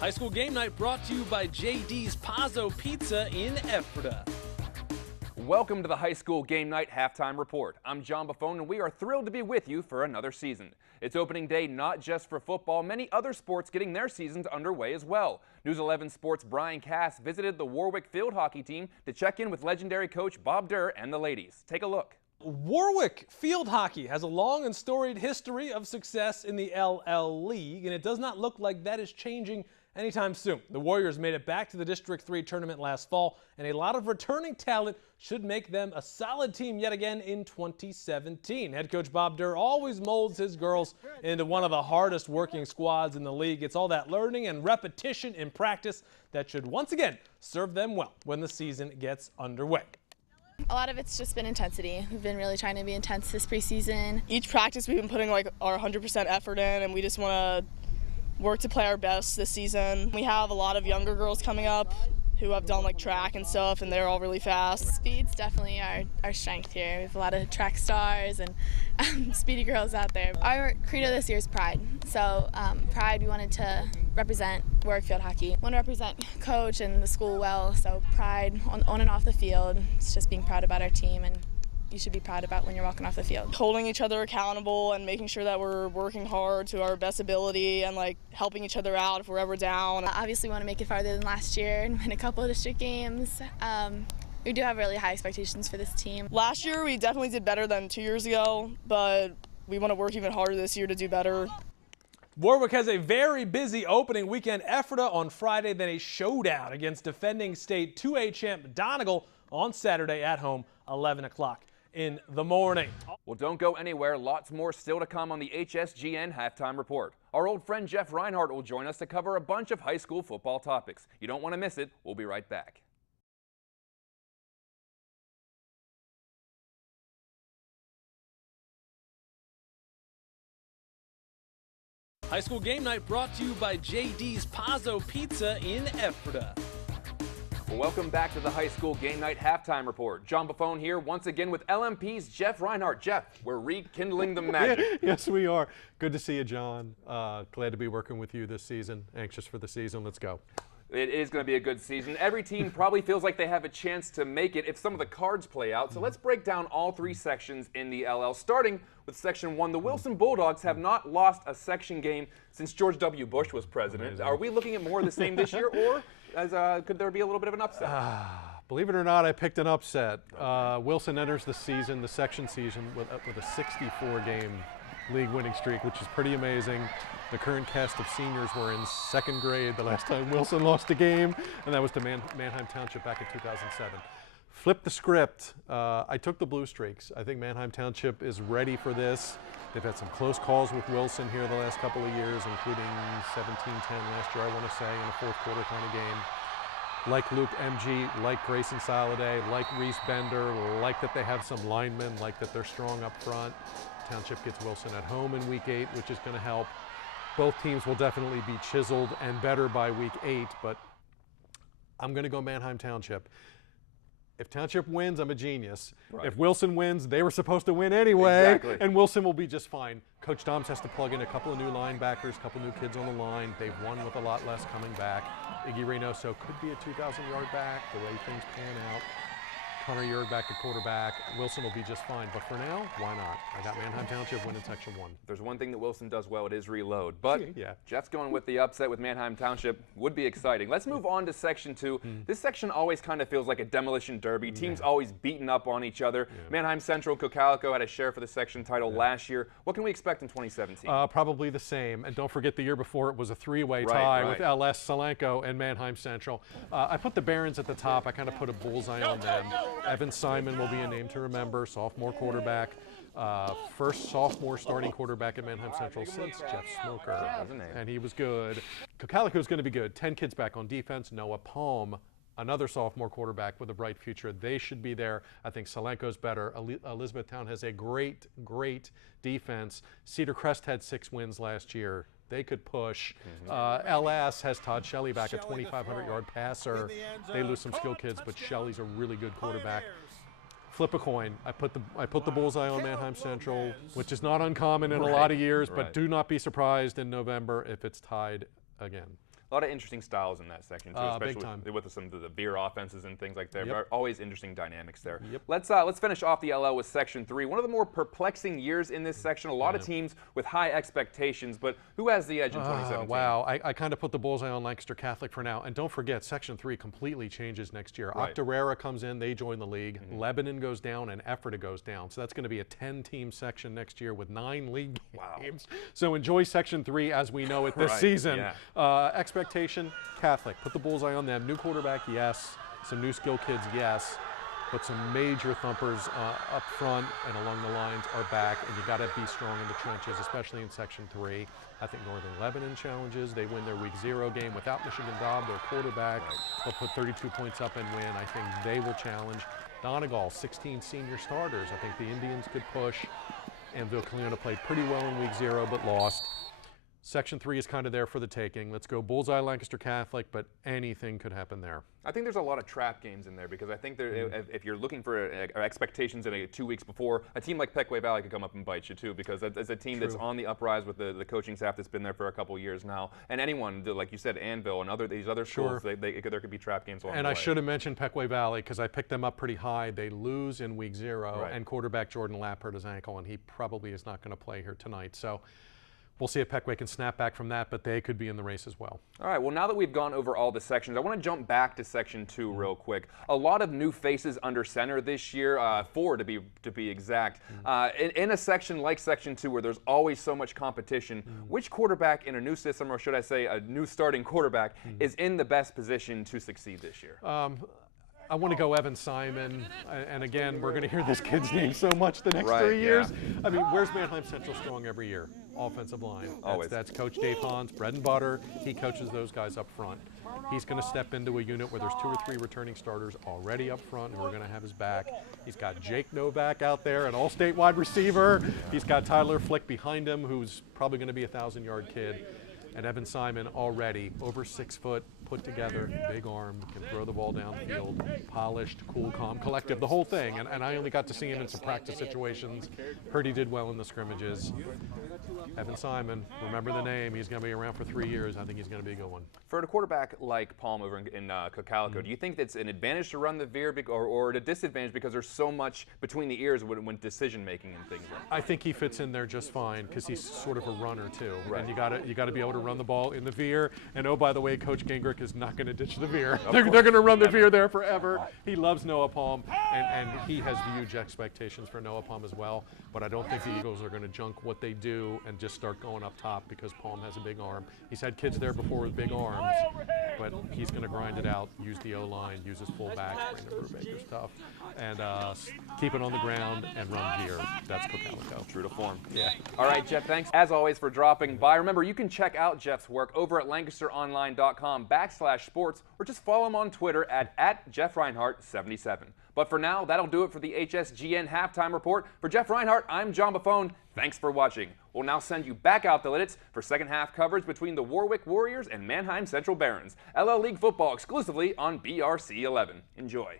High school game night brought to you by JD's Pazzo Pizza in Ephrata. Welcome to the high school game night halftime report. I'm John Buffone, and we are thrilled to be with you for another season. It's opening day not just for football, many other sports getting their seasons underway as well. News 11 Sports' Brian Cass visited the Warwick field hockey team to check in with legendary coach Bob Durr and the ladies. Take a look. Warwick field hockey has a long and storied history of success in the LL League, and it does not look like that is changing anytime soon. The Warriors made it back to the District 3 tournament last fall, and a lot of returning talent should make them a solid team yet again in 2017. Head coach Bob Durr always molds his girls into one of the hardest working squads in the league. It's all that learning and repetition in practice that should once again serve them well when the season gets underway. A lot of it's just been intensity. We've been really trying to be intense this preseason. Each practice we've been putting like our 100% effort in, and we just want to work to play our best this season. We have a lot of younger girls coming up who have done like track and stuff, and they're all really fast. Speed's definitely our strength here. We have a lot of track stars and speedy girls out there. Our credo this year is pride. So pride, we wanted to represent Warwick field hockey. We want to represent coach and the school well, so pride on and off the field. It's just being proud about our team, and you should be proud about when you're walking off the field. Holding each other accountable and making sure that we're working hard to our best ability and like helping each other out if we're ever down. Obviously we want to make it farther than last year and win a couple of district games. We do have really high expectations for this team. Last year we definitely did better than 2 years ago, but we want to work even harder this year to do better. Warwick has a very busy opening weekend. Ephrata on Friday, then a showdown against defending state 2A champ Donegal on Saturday at home, 11 o'clock in the morning. Well, don't go anywhere. Lots more still to come on the HSGN halftime report. Our old friend Jeff Reinhart will join us to cover a bunch of high school football topics. You don't want to miss it. We'll be right back. High school game night brought to you by JD's Pazzo Pizza in Ephrata. Well, welcome back to the high school game night halftime report. John Buffone here once again with LMP's Jeff Reinhart. Jeff, we're rekindling the magic. Yes, we are. Good to see you, John. Glad to be working with you this season. Anxious for the season. Let's go. It is going to be a good season. Every team probably feels like they have a chance to make it if some of the cards play out. So let's break down all three sections in the LL, starting with Section 1. The Wilson Bulldogs have not lost a section game since George W. Bush was president. Amazing. Are we looking at more of the same this year, or could there be a little bit of an upset? Believe it or not, I picked an upset. Wilson enters the season, the section season, with a 64-game league winning streak, which is pretty amazing. The current cast of seniors were in second grade the last time Wilson lost a game, and that was to Manheim Township back in 2007. Flip the script. I took the Blue Streaks. I think Manheim Township is ready for this. They've had some close calls with Wilson here the last couple of years, including 17-10 last year, I want to say, in a fourth quarter kind of game. Like Luke MG, like Grayson Soliday, like Reese Bender, like that they have some linemen, like that they're strong up front. Township gets Wilson at home in week 8, which is going to help. Both teams will definitely be chiseled and better by week 8, but I'm going to go Manheim Township. If Township wins, I'm a genius. Right. If Wilson wins, they were supposed to win anyway, Exactly. and Wilson will be just fine. Coach Doms has to plug in a couple of new linebackers, a couple new kids on the line. They've won with a lot less coming back. Iggy Reynoso could be a 2,000-yard back, the way things pan out. Connor Yerg back at quarterback. Wilson will be just fine, but for now, why not? I got Manheim Township winning Section 1. There's one thing that Wilson does well, it is reload. But Yeah. Jeff's going with the upset with Manheim Township. Would be exciting. Let's move on to Section 2. This section always kind of feels like a demolition derby. Teams always beating up on each other. Manheim Central, Cocalico had a share for the section title last year. What can we expect in 2017? Probably the same. And don't forget the year before it was a three-way Right, tie right. with LS, Solanco, and Manheim Central. I put the Barons at the top. I kind of put a bullseye on them. Evan Simon will be a name to remember, sophomore quarterback. First sophomore starting quarterback at Manheim Central since Jeff Smoker. And he was good. Cocalico is going to be good. 10 kids back on defense. Noah Palm, another sophomore quarterback with a bright future. They should be there. I think Solanco's better. Elizabethtown has a great, great defense. Cedar Crest had 6 wins last year. They could push. LS has Todd Shelley back, a 2,500-yard passer. They lose some skilled kids, but Shelley's a really good quarterback. Flip a coin. I put the bullseye on Manheim Central, which is not uncommon in a lot of years, but do not be surprised in November if it's tied again. A lot of interesting styles in that section too, Big especially time. with some of the veer offenses and things like that. Yep. Always interesting dynamics there. Yep. Let's finish off the LL with Section 3. One of the more perplexing years in this section. A lot of teams with high expectations, but who has the edge in 2017? Wow, I kind of put the bullseye on Lancaster Catholic for now. And don't forget, Section 3 completely changes next year. Right. Octorara comes in, they join the league. Lebanon goes down, and Ephrata goes down. So that's going to be a 10-team section next year with 9 league games. So enjoy Section 3 as we know it this season. Yeah. Expectation, Catholic. Put the bullseye on them. New quarterback, yes. Some new skill kids, yes. But some major thumpers up front and along the lines are back, and you got to be strong in the trenches, especially in Section 3. I think Northern Lebanon challenges. They win their Week 0 game without Michigan Dobb, their quarterback. They'll put 32 points up and win. I think they will challenge. Donegal, 16 senior starters. I think the Indians could push. And Vilcaleona played pretty well in Week 0, but lost. Section 3 is kind of there for the taking. Let's go bullseye Lancaster Catholic, but anything could happen there. I think there's a lot of trap games in there because I think if you're looking for expectations in 2 weeks before, a team like Pequay Valley could come up and bite you too, because it's a team that's on the uprise with the coaching staff that's been there for a couple of years now. And anyone, like you said, Anvil and these other schools, there could be trap games along the way. And I should have mentioned Pequay Valley because I picked them up pretty high. They lose in Week 0, and quarterback Jordan Lapp hurt his ankle, and he probably is not going to play here tonight. So we'll see if Pequay can snap back from that, but they could be in the race as well. All right, well, now that we've gone over all the sections, I want to jump back to Section 2 real quick. A lot of new faces under center this year, 4 to be exact. In a section like Section 2 where there's always so much competition, which quarterback in a new system, or should I say a new starting quarterback, is in the best position to succeed this year? I want to go Evan Simon, and again, we're going to hear this kid's name so much the next 3 years. I mean, where's Manheim Central strong every year? Offensive line. That's Coach Dave Hahn's bread and butter. He coaches those guys up front. He's going to step into a unit where there's 2 or 3 returning starters already up front who are going to have his back. He's got Jake Novak out there, an all-state wide receiver. He's got Tyler Flick behind him, who's probably going to be a 1,000-yard kid. And Evan Simon already over 6 foot, put together, big arm, can throw the ball downfield, polished, cool, calm, collective, the whole thing. And I only got to see him in some practice situations. Heard he did well in the scrimmages. Evan Simon, remember the name. He's going to be around for 3 years. I think he's going to be a good one. For a quarterback like Palm over in Cocalico, do you think that's an advantage to run the veer or a disadvantage because there's so much between the ears when decision making and things like that? I think he fits in there just fine because he's sort of a runner too. And you got to be able to run the ball in the veer. And oh, by the way, Coach Gingrich is not going to ditch the veer. They're going to run the veer there forever. He loves Noah Palm, and he has huge expectations for Noah Palm as well. But I don't think the Eagles are going to junk what they do and just start going up top because Palm has a big arm. He's had kids there before with big arms, but he's going to grind it out, use the O-line, use his fullback, Brandon Brubaker's stuff, and keep it on the ground and run veer. That's Cocalico. True to form. Yeah. All right, Jeff, thanks as always for dropping by. Remember, you can check out Jeff's work over at LancasterOnline.com/sports or just follow him on Twitter at Jeff Reinhart 77. But for now, that'll do it for the HSGN Halftime Report. For Jeff Reinhart, I'm John Buffone. Thanks for watching. We'll now send you back out the Lidditz for second half coverage between the Warwick Warriors and Manheim Central Barons. LL League football exclusively on BRC 11. Enjoy.